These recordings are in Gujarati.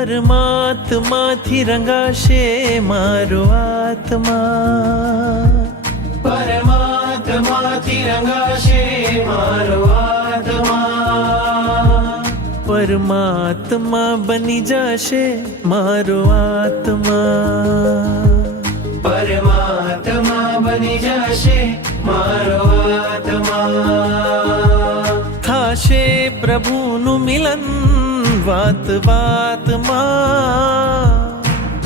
પરમાત્માથી રંગાશે મારો આત્મા, પરમાત્માથી રંગાશે મારો આત્મા, પરમાત્મા બની જશે મારો આત્મા, પરમાત્મા બની જશે મારો આત્મા. થાશે પ્રભુનું મિલન વાત વાતમાં,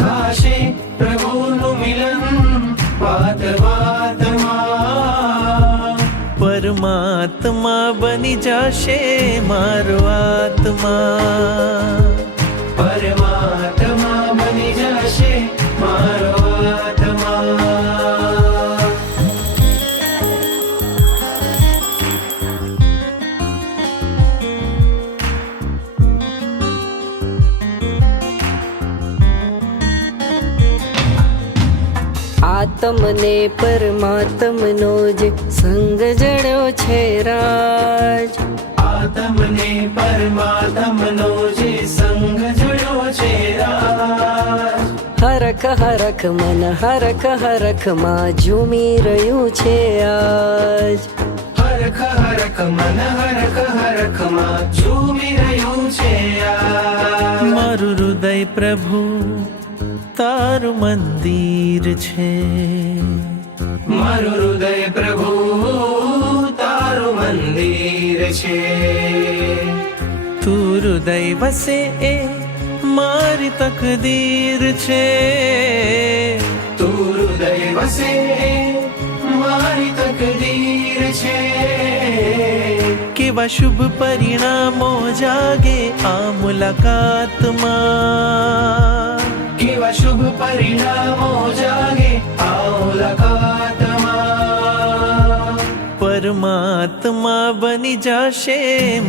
થાશે પ્રભુનું મિલન વાત વાતમાં, પરમાત્મા બની જશે મારો આત્મા, પરમાત્મા બની જશે મારો આત્મા. આત્મને પરમાત્મનો જે સંગ જડ્યો છે રાજ, આત્મને પરમાત્મનો જે સંગ જોયો છે રાજ, હરખ હરખ મન હરખ હરખમાં ઝૂમી રહ્યું છે આજ, હરખ હરખ મન હરખ હરખમાં ઝૂમી રહ્યું છે આજ. મારું હૃદય પ્રભુ તારું મંદિર છે, મારું હૃદય પ્રભુ તારું મંદિર છે, તું હૃદય વસે એ મારી તકદીર છે, તું હૃદય વસે મારી તકદીર છે. કેવા શુભ પરિણામો જાગે આ મુલાકાતમાં, કેવા શુભ પરિણામો જાગે આ મુલાકાતમાં, પરમાત્મા બની જશે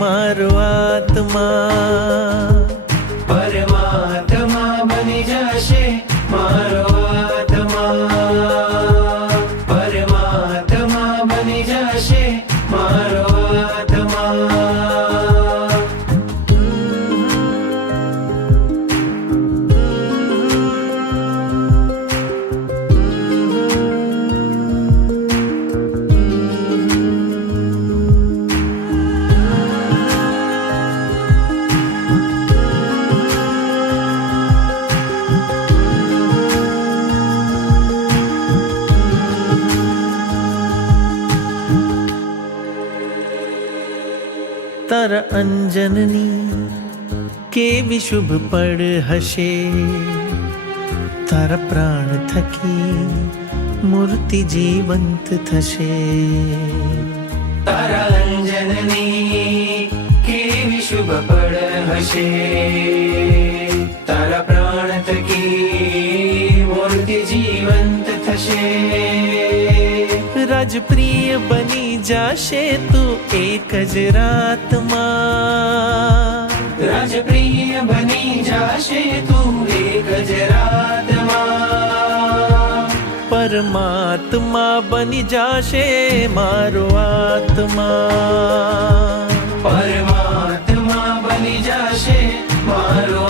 મારો આત્મા, પરમાત્મા બની જશે મારો આત્મા, પરમાત્મા બની જશે મારો આત્મા. તારા અંજનની કેવી શુભ પડ હશે, તારા પ્રાણ થકી મૂર્તિ જીવંત થશે, તારા અંજનની કેવી શુભ પડ હશે, તારા પ્રાણ થકી મૂર્તિ જીવંત થશે, રાજપ્રિય બની જશે તું એક જ રાતમાં, રાજપ્રિય બની જશે તું એક જ રાતમાં, પરમાત્મા બની જશે મારો આત્મા, પરમાત્મા બની જશે મારો